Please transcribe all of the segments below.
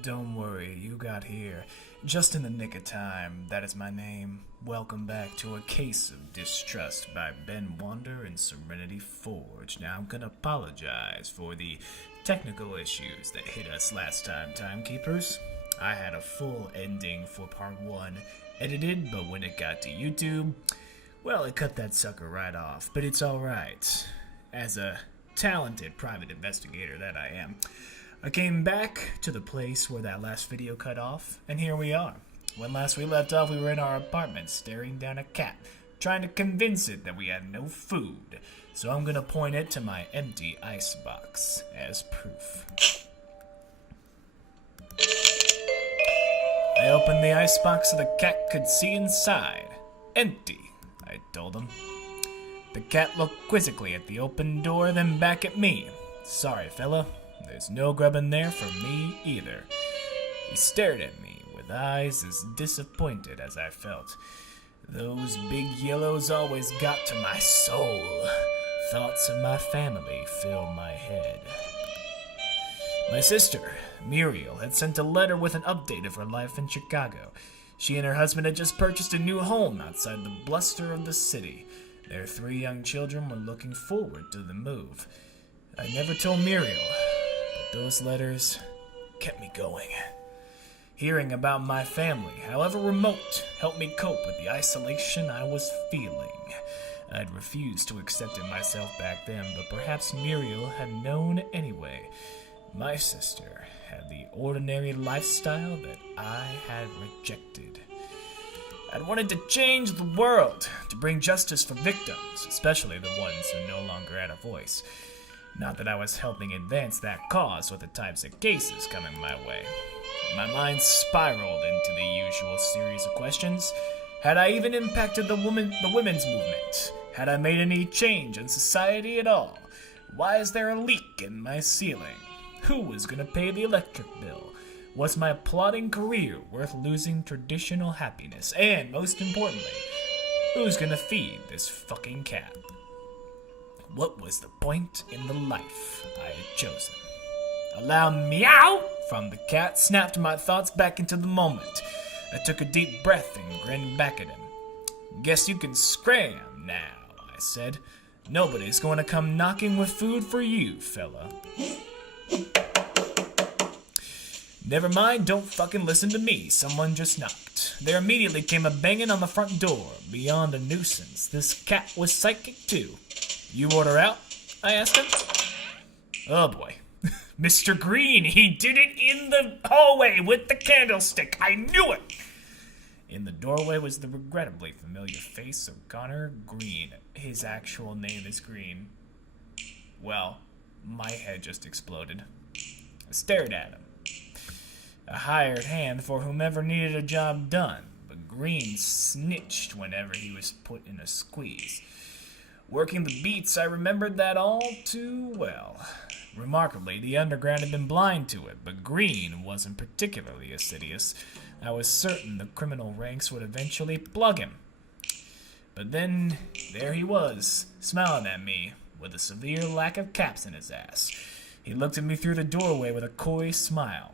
Don't worry, you got here just in the nick of time. That is my name. Welcome back to A Case of Distrust by Ben Wander and Serenity Forge. Now, I'm gonna apologize for the technical issues that hit us last time, Timekeepers. I had a full ending for part 1 edited, but when it got to YouTube, well, it cut that sucker right off. But it's alright. As a talented private investigator that I am, I came back to the place where that last video cut off, and here we are. When last we left off, we were in our apartment staring down a cat, trying to convince it that we had no food. So I'm gonna point it to my empty icebox as proof. I opened the icebox so the cat could see inside. Empty, I told him. The cat looked quizzically at the open door, then back at me. Sorry, fella. There's no grub in there for me either. He stared at me with eyes as disappointed as I felt. Those big yellows always got to my soul. Thoughts of my family filled my head. My sister, Muriel, had sent a letter with an update of her life in Chicago. She and her husband had just purchased a new home outside the bluster of the city. Their 3 young children were looking forward to the move. I never told Muriel, but those letters kept me going. Hearing about my family, however remote, helped me cope with the isolation I was feeling. I'd refused to accept it myself back then, but perhaps Muriel had known anyway. My sister had the ordinary lifestyle that I had rejected. I'd wanted to change the world, to bring justice for victims, especially the ones who no longer had a voice. Not that I was helping advance that cause with the types of cases coming my way. My mind spiraled into the usual series of questions. Had I even impacted the women's movement? Had I made any change in society at all? Why is there a leak in my ceiling? Who was going to pay the electric bill? Was my plodding career worth losing traditional happiness? And, most importantly, who's going to feed this fucking cat? What was the point in the life I had chosen? A loud meow from the cat snapped my thoughts back into the moment. I took a deep breath and grinned back at him. Guess you can scram now, I said. Nobody's going to come knocking with food for you, fella. Never mind, don't fucking listen to me. Someone just knocked. There immediately came a banging on the front door. Beyond a nuisance, this cat was psychic too. You order out? I asked him. Oh boy. Mr. Green, he did it in the hallway with the candlestick. I knew it! In the doorway was the regrettably familiar face of Connor Green. His actual name is Green. Well, my head just exploded. I stared at him. A hired hand for whomever needed a job done, but Green snitched whenever he was put in a squeeze. Working the beats, I remembered that all too well. Remarkably, the underground had been blind to it, but Green wasn't particularly assiduous. I was certain the criminal ranks would eventually plug him. But then, there he was, smiling at me, with a severe lack of caps in his ass. He looked at me through the doorway with a coy smile.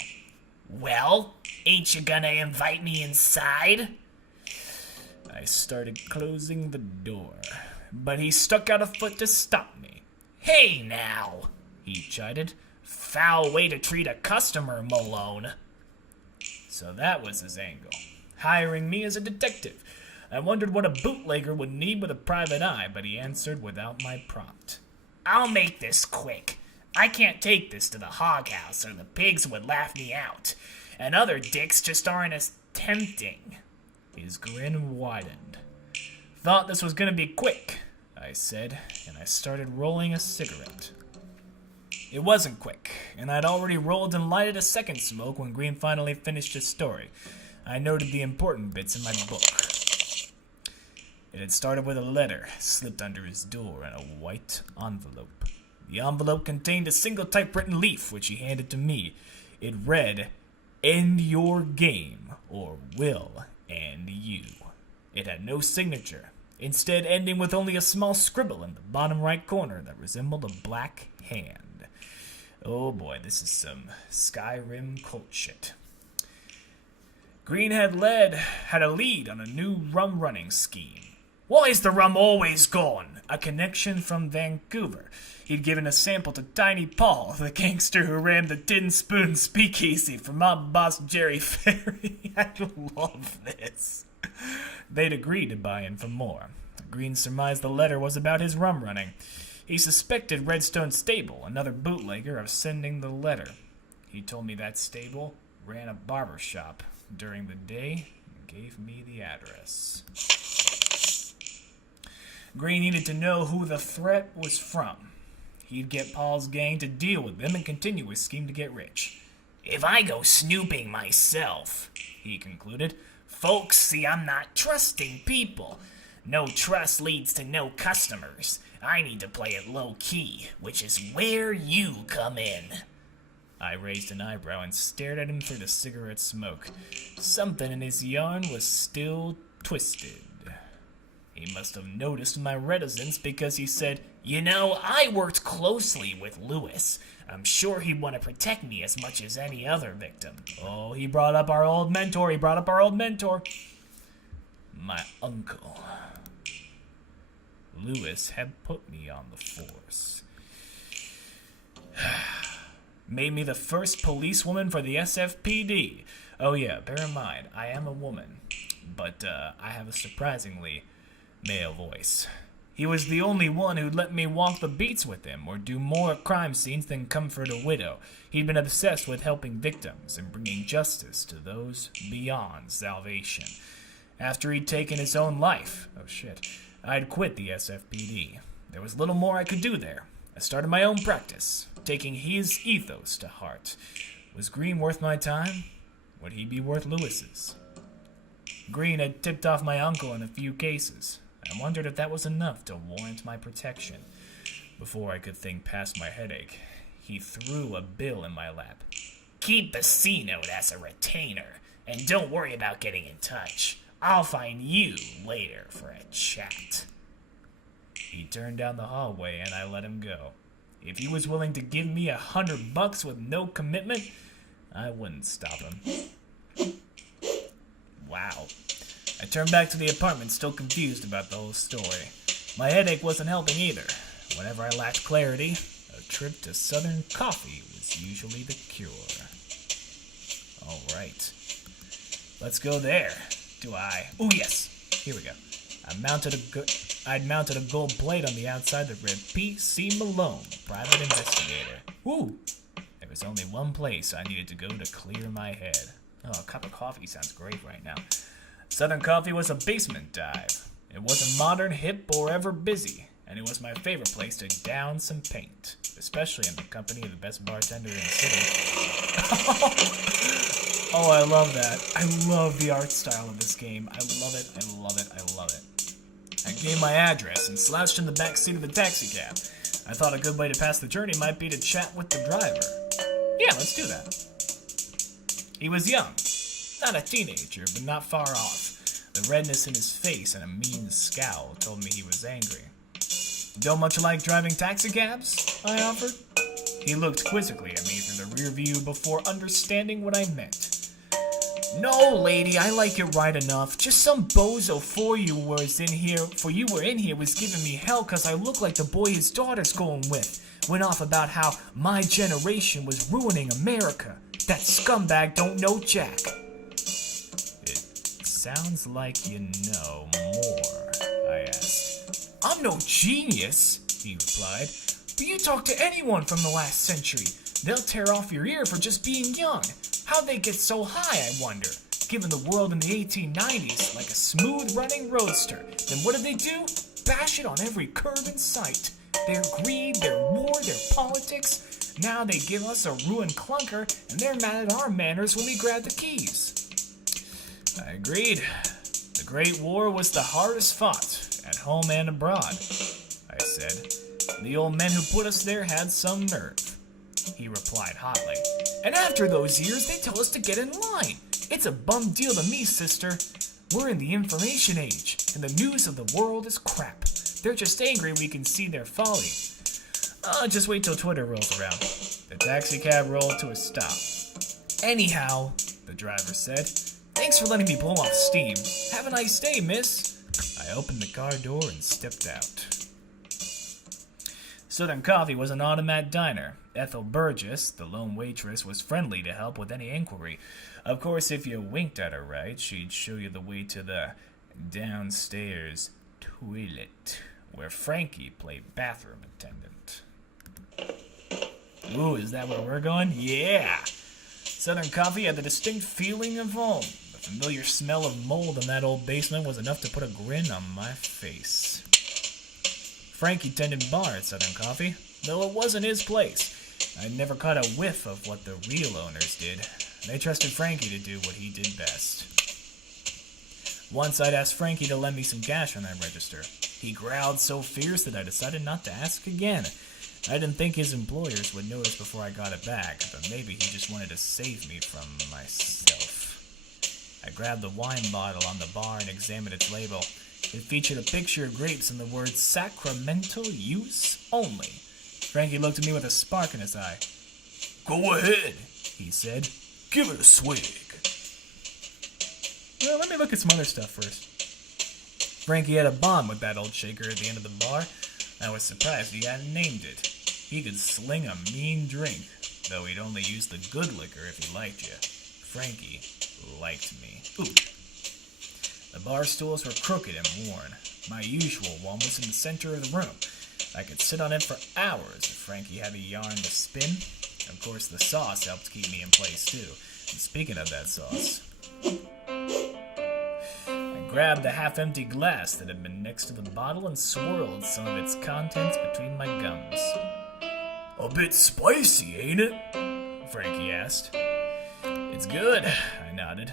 Well, ain't you gonna invite me inside? I started closing the door, but he stuck out a foot to stop me. Hey now, he chided. Foul way to treat a customer, Malone. So that was his angle, hiring me as a detective. I wondered what a bootlegger would need with a private eye, but he answered without my prompt. I'll make this quick. I can't take this to the hog house or the pigs would laugh me out. And other dicks just aren't as tempting. His grin widened. Thought this was gonna be quick, I said, and I started rolling a cigarette. It wasn't quick, and I'd already rolled and lighted a second smoke when Green finally finished his story. I noted the important bits in my book. It had started with a letter slipped under his door in a white envelope. The envelope contained a single typewritten leaf, which he handed to me. It read, "End your game, or we'll end you." It had no signature, instead ending with only a small scribble in the bottom right corner that resembled a black hand. Oh boy, this is some Skyrim cult shit. Green had a lead on a new rum running scheme. Why is the rum always gone? A connection from Vancouver. He'd given a sample to Tiny Paul, the gangster who ran the Tin Spoon Speakeasy for mob boss Jerry Ferry. I love this. They'd agreed to buy in for more. Green surmised the letter was about his rum running. He suspected Redstone Stable, another bootlegger, of sending the letter. He told me that stable ran a barber shop during the day and gave me the address. Green needed to know who the threat was from. He'd get Paul's gang to deal with them and continue his scheme to get rich. If I go snooping myself, he concluded, folks see I'm not trusting people. No trust leads to no customers. I need to play it low-key, which is where you come in. I raised an eyebrow and stared at him through the cigarette smoke. Something in his yarn was still twisted. He must have noticed my reticence because he said, you know, I worked closely with Lewis. I'm sure he'd want to protect me as much as any other victim. Oh, he brought up our old mentor. My uncle. Lewis had put me on the force. Made me the first policewoman for the SFPD. Oh yeah, bear in mind, I am a woman. But I have a surprisingly male voice. He was the only one who'd let me walk the beats with him or do more crime scenes than comfort a widow. He'd been obsessed with helping victims and bringing justice to those beyond salvation. After he'd taken his own life, I'd quit the SFPD. There was little more I could do there. I started my own practice, taking his ethos to heart. Was Green worth my time? Would he be worth Lewis's? Green had tipped off my uncle in a few cases. I wondered if that was enough to warrant my protection. Before I could think past my headache, he threw a bill in my lap. Keep the C-note as a retainer, and don't worry about getting in touch. I'll find you later for a chat. He turned down the hallway and I let him go. If he was willing to give me $100 with no commitment, I wouldn't stop him. Wow. I turned back to the apartment, still confused about the whole story. My headache wasn't helping either. Whenever I lacked clarity, a trip to Southern Coffee was usually the cure. Alright. Let's go there. Do I? Oh, yes. Here we go. I'd mounted a gold plate on the outside that read P.C. Malone, private investigator. Woo! There was only one place I needed to go to clear my head. Oh, a cup of coffee sounds great right now. Southern Coffee was a basement dive. It wasn't modern, hip, or ever busy, and it was my favorite place to down some paint, especially in the company of the best bartender in the city. Oh, I love that. I love the art style of this game. I love it, I love it, I love it. I gave my address and slouched in the back seat of the taxi cab. I thought a good way to pass the journey might be to chat with the driver. Yeah, let's do that. He was young. Not a teenager, but not far off. The redness in his face and a mean scowl told me he was angry. Don't much like driving taxicabs? I offered. He looked quizzically at me through the rear view before understanding what I meant. No, lady, I like it right enough. Just some bozo for you were in here was giving me hell because I look like the boy his daughter's going with. Went off about how my generation was ruining America. That scumbag don't know jack. It sounds like you know more, I asked. I'm no genius, he replied. But you talk to anyone from the last century. They'll tear off your ear for just being young. How'd they get so high, I wonder? Given the world in the 1890s like a smooth-running roadster, then what do? Bash it on every curb in sight. Their greed, their war, their politics. Now they give us a ruined clunker, and they're mad at our manners when we grab the keys. I agreed. The Great War was the hardest fought, at home and abroad, I said. The old men who put us there had some nerve. He replied hotly. And after those years, they tell us to get in line. It's a bum deal to me, sister. We're in the information age, and the news of the world is crap. They're just angry we can see their folly. Just wait till Twitter rolls around. The taxi cab rolled to a stop. Anyhow, the driver said, thanks for letting me blow off steam. Have a nice day, miss. I opened the car door and stepped out. Southern Coffee was an automat diner. Ethel Burgess, the lone waitress, was friendly to help with any inquiry. Of course, if you winked at her right, she'd show you the way to the downstairs toilet, where Frankie played bathroom attendant. Ooh, is that where we're going? Yeah! Southern Coffee had the distinct feeling of home. The familiar smell of mold in that old basement was enough to put a grin on my face. Frankie tended bar at Southern Coffee, though it wasn't his place. I'd never caught a whiff of what the real owners did. They trusted Frankie to do what he did best. Once I'd asked Frankie to lend me some cash on that register. He growled so fierce that I decided not to ask again. I didn't think his employers would notice before I got it back, but maybe he just wanted to save me from myself. I grabbed the wine bottle on the bar and examined its label. It featured a picture of grapes and the words sacramental use only. Frankie looked at me with a spark in his eye. Go ahead, he said. Give it a swig. Well, let me look at some other stuff first. Frankie had a bond with that old shaker at the end of the bar. I was surprised he hadn't named it. He could sling a mean drink, though he'd only use the good liquor if he liked you. Frankie liked me. Ooh. The bar stools were crooked and worn. My usual one was in the center of the room. I could sit on it for hours if Frankie had a yarn to spin. Of course, the sauce helped keep me in place, too. And speaking of that sauce, I grabbed the half-empty glass that had been next to the bottle and swirled some of its contents between my gums. A bit spicy, ain't it? Frankie asked. It's good, I nodded,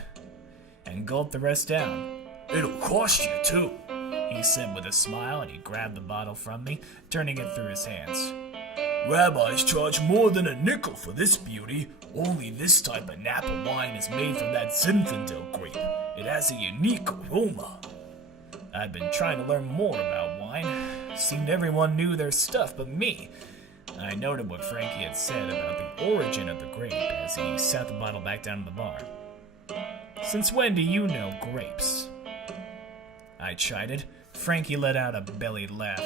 and gulped the rest down. It'll cost you, too, he said with a smile, and he grabbed the bottle from me, turning it through his hands. Rabbis charge more than a nickel for this beauty. Only this type of Napa wine is made from that Zinfandel grape. It has a unique aroma. I'd been trying to learn more about wine. Seemed everyone knew their stuff but me. I noted what Frankie had said about the origin of the grape as he set the bottle back down in the bar. Since when do you know grapes? I chided. Frankie let out a bellied laugh.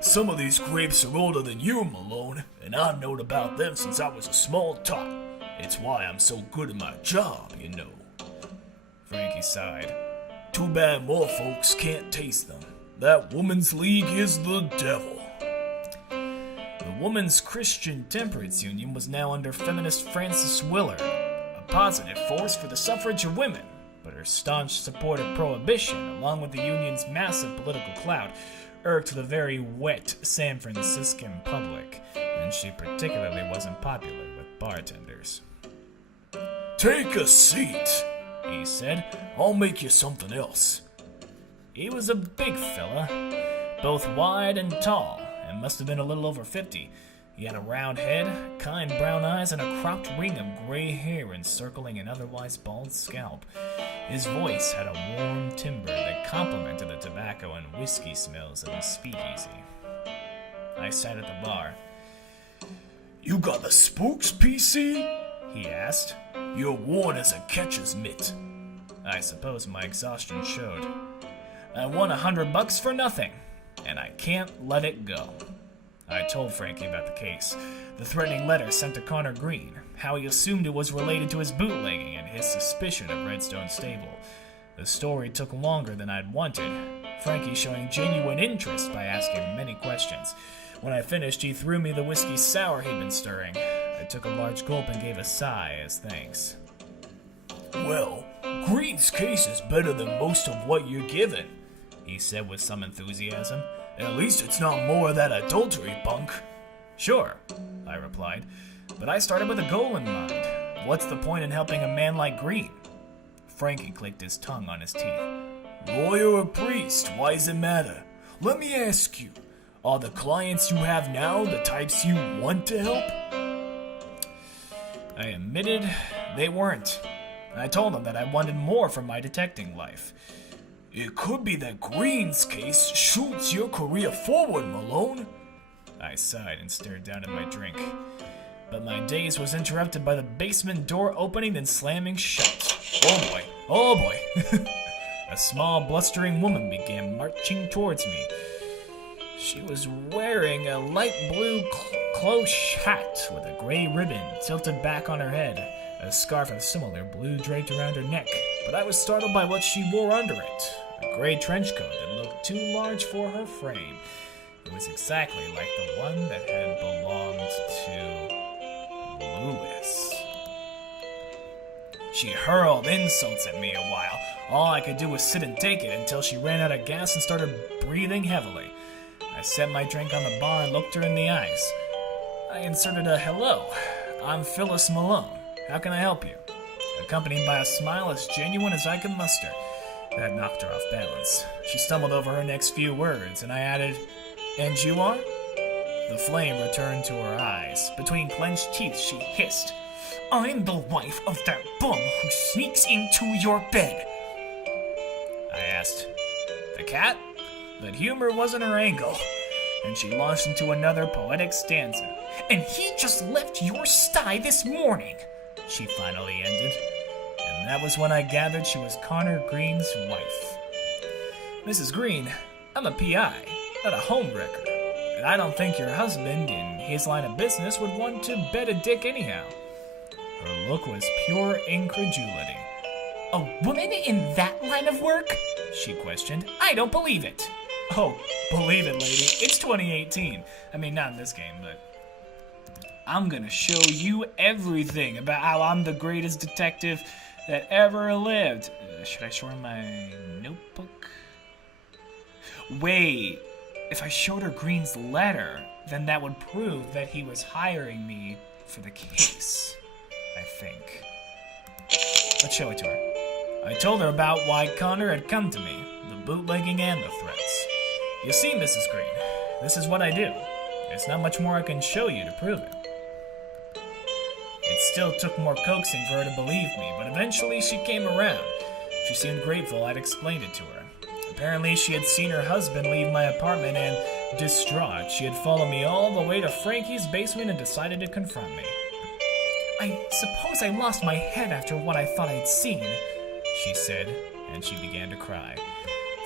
Some of these grapes are older than you, Malone, and I've known about them since I was a small tot. It's why I'm so good at my job, you know. Frankie sighed. Too bad more folks can't taste them. That woman's league is the devil. The Women's Christian Temperance Union was now under feminist Frances Willard, a positive force for the suffrage of women. But her staunch support of prohibition, along with the union's massive political clout, irked the very wet San Franciscan public, and she particularly wasn't popular with bartenders. Take a seat, he said. I'll make you something else. He was a big fella, both wide and tall, and must have been a little over 50. He had a round head, kind brown eyes, and a cropped ring of gray hair encircling an otherwise bald scalp. His voice had a warm timbre that complemented the tobacco and whiskey smells of his speakeasy. I sat at the bar. You got the spooks, PC? He asked. You're worn as a catcher's mitt. I suppose my exhaustion showed. I won $100 for nothing, and I can't let it go. I told Frankie about the case, the threatening letter sent to Connor Green, how he assumed it was related to his bootlegging and his suspicion of Redstone Stable. The story took longer than I'd wanted, Frankie showing genuine interest by asking many questions. When I finished, he threw me the whiskey sour he'd been stirring. I took a large gulp and gave a sigh as thanks. Well, Green's case is better than most of what you're given, he said with some enthusiasm. At least it's not more of that adultery bunk. Sure, I replied, but I started with a goal in mind. What's the point in helping a man like Green? Frankie clicked his tongue on his teeth. Lawyer or priest, why does it matter? Let me ask you, are the clients you have now the types you want to help? I admitted they weren't. I told them that I wanted more from my detecting life. It could be that Green's case shoots your career forward, Malone. I sighed and stared down at my drink. But my daze was interrupted by the basement door opening and slamming shut. Oh boy, oh boy. A small, blustering woman began marching towards me. She was wearing a light blue cloche hat with a gray ribbon tilted back on her head, a scarf of similar blue draped around her neck, but I was startled by what she wore under it, a gray trench coat that looked too large for her frame. It was exactly like the one that had belonged to Lewis. She hurled insults at me a while. All I could do was sit and take it until she ran out of gas and started breathing heavily. I set my drink on the bar and looked her in the eyes. I inserted a hello. I'm Phyllis Malone. How can I help you? Accompanied by a smile as genuine as I could muster. That knocked her off balance. She stumbled over her next few words, and I added, "And you are?" The flame returned to her eyes. Between clenched teeth, she hissed, "I'm the wife of that bum who sneaks into your bed." I asked, "The cat?" But humor wasn't her angle, and she launched into another poetic stanza. "And he just left your sty this morning," she finally ended. And that was when I gathered she was Connor Green's wife. "Mrs. Green, I'm a PI, not a homewrecker, and I don't think your husband, in his line of business, would want to bet a dick anyhow." Her look was pure incredulity. "A woman in that line of work?" she questioned. "I don't believe it." "Oh, believe it, lady. It's 2018. I mean, not in this game, but I'm gonna show you everything about how I'm the greatest detective that ever lived." Should I show her my notebook? Wait, if I showed her Green's letter, then that would prove that he was hiring me for the case, I think. Let's show it to her. I told her about why Connor had come to me, the bootlegging and the threats. "You see, Mrs. Green, this is what I do. There's not much more I can show you to prove it." It still took more coaxing for her to believe me, but eventually she came around. She seemed grateful I'd explained it to her. Apparently she had seen her husband leave my apartment and, distraught, she had followed me all the way to Frankie's basement and decided to confront me. "I suppose I lost my head after what I thought I'd seen," she said, and she began to cry.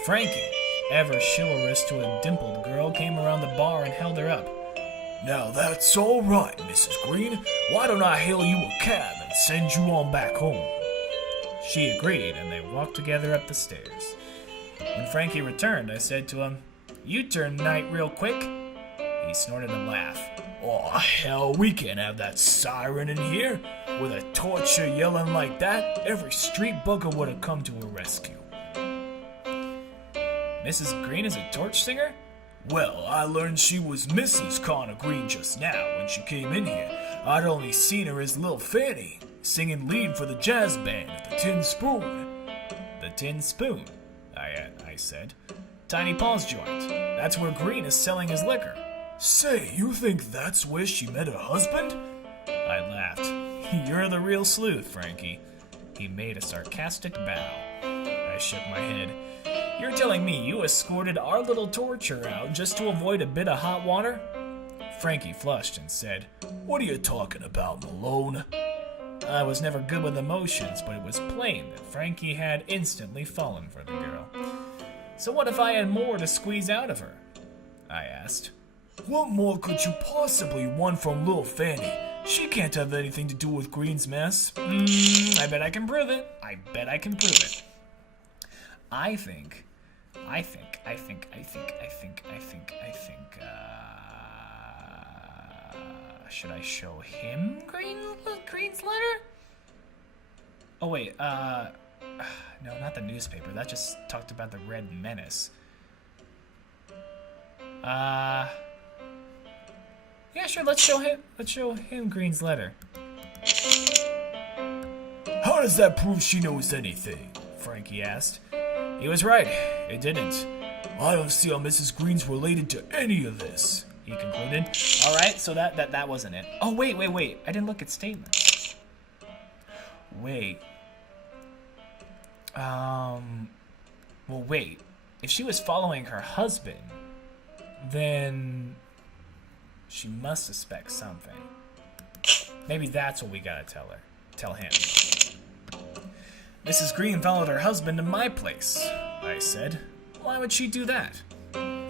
Frankie, ever chivalrous to a dimpled girl, came around the bar and held her up. "Now that's all right, Mrs. Green. Why don't I hail you a cab and send you on back home?" She agreed, and they walked together up the stairs. When Frankie returned, I said to him, "You turned night real quick." He snorted a laugh. "Oh, hell, we can't have that siren in here. With a torture yelling like that, every street bugger would have come to her rescue." "Mrs. Green is a torch singer?" "Well, I learned she was Mrs. Connor Green just now when she came in here. I'd only seen her as Lil Fanny, singing lead for the jazz band at the Tin Spoon." "The Tin Spoon?" I said. "Tiny Paul's joint. That's where Green is selling his liquor." "Say, you think that's where she met her husband?" I laughed. "You're the real sleuth, Frankie." He made a sarcastic bow. I shook my head. "You're telling me you escorted our little torture out just to avoid a bit of hot water?" Frankie flushed and said, "What are you talking about, Malone?" I was never good with emotions, but it was plain that Frankie had instantly fallen for the girl. "So what if I had more to squeeze out of her?" I asked. "What more could you possibly want from Lil Fanny? She can't have anything to do with Green's mess." I bet I can prove it. I think, should I show him Green's letter? Oh wait, no, not the newspaper. That just talked about the Red Menace. Yeah, sure, let's show him Green's letter. "How does that prove she knows anything?" Frankie asked. He was right, it didn't. "I don't see how Mrs. Green's related to any of this," he concluded. Alright, so that wasn't it. Oh, wait. I didn't look at statements. Wait. Well, wait. If she was following her husband, then She must suspect something. Maybe that's what we gotta tell him. Mrs. Green followed her husband to my place, I said. Why would she do that?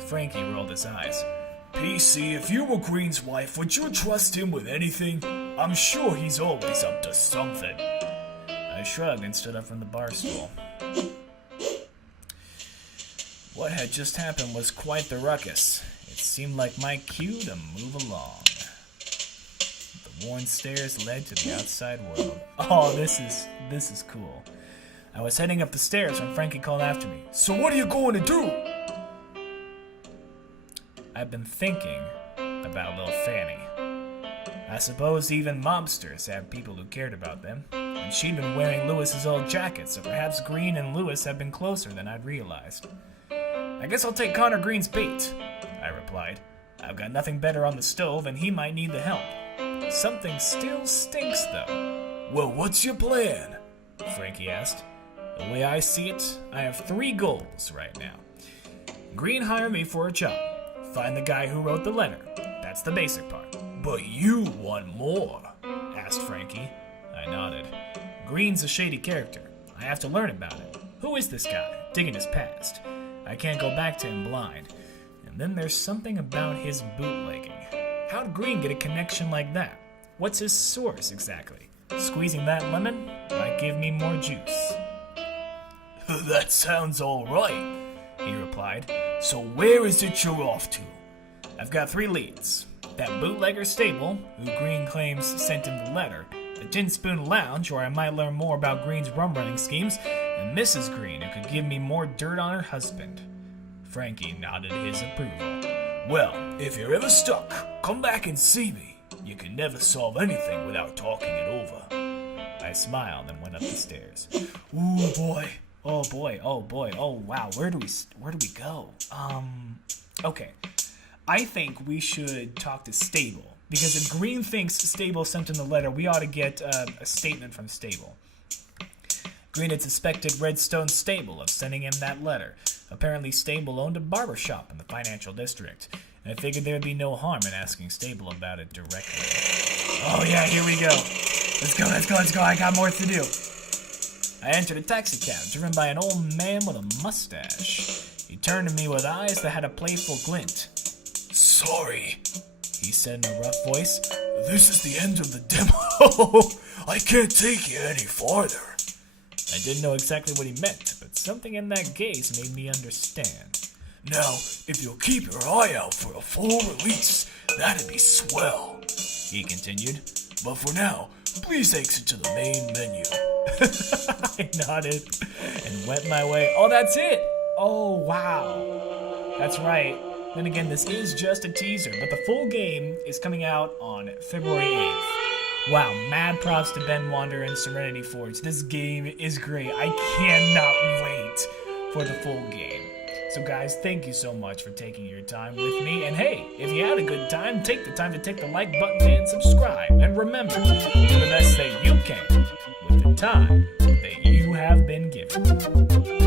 Frankie rolled his eyes. PC, if you were Green's wife, would you trust him with anything? I'm sure he's always up to something. I shrugged and stood up from the bar stool. What had just happened was quite the ruckus. It seemed like my cue to move along. The worn stairs led to the outside world. Oh, this is cool. I was heading up the stairs when Frankie called after me. So what are you going to do? I've been thinking about little Fanny. I suppose even mobsters have people who cared about them, and she'd been wearing Lewis's old jacket, so perhaps Green and Lewis have been closer than I'd realized. I guess I'll take Connor Green's bait, I replied. I've got nothing better on the stove, and he might need the help. Something still stinks, though. Well, what's your plan? Frankie asked. The way I see it, I have 3 goals right now. Green hired me for a job. Find the guy who wrote the letter. That's the basic part. But you want more, asked Frankie. I nodded. Green's a shady character. I have to learn about him. Who is this guy? Digging his past. I can't go back to him blind. And then there's something about his bootlegging. How'd Green get a connection like that? What's his source exactly? Squeezing that lemon might give me more juice. That sounds all right, he replied. So where is it you're off to? I've got 3 leads. That bootlegger stable, who Green claims sent him the letter, the Tin Spoon Lounge, where I might learn more about Green's rum-running schemes, and Mrs. Green, who could give me more dirt on her husband. Frankie nodded his approval. Well, if you're ever stuck, come back and see me. You can never solve anything without talking it over. I smiled and went up the stairs. Ooh, boy. Oh boy, oh boy, oh wow, where do we go? Okay. I think we should talk to Stable, because if Green thinks Stable sent him the letter, we ought to get a statement from Stable. Green had suspected Redstone Stable of sending him that letter. Apparently Stable owned a barber shop in the financial district, and I figured there would be no harm in asking Stable about it directly. Oh yeah, here we go. Let's go, I got more to do. I entered a taxicab driven by an old man with a mustache. He turned to me with eyes that had a playful glint. Sorry, he said in a rough voice. This is the end of the demo. I can't take you any farther. I didn't know exactly what he meant, but something in that gaze made me understand. Now, if you'll keep your eye out for a full release, that'd be swell, he continued. But for now, please exit to the main menu. I nodded and went my way. Oh, that's it! Oh, wow. That's right. Then again, this is just a teaser, but the full game is coming out on February 8th. Wow, mad props to Ben Wander and Serenity Forge. This game is great. I cannot wait for the full game. So guys, thank you so much for taking your time with me. And hey, if you had a good time, take the time to take the like button and subscribe. And remember, do the best that you can with the time that you have been given.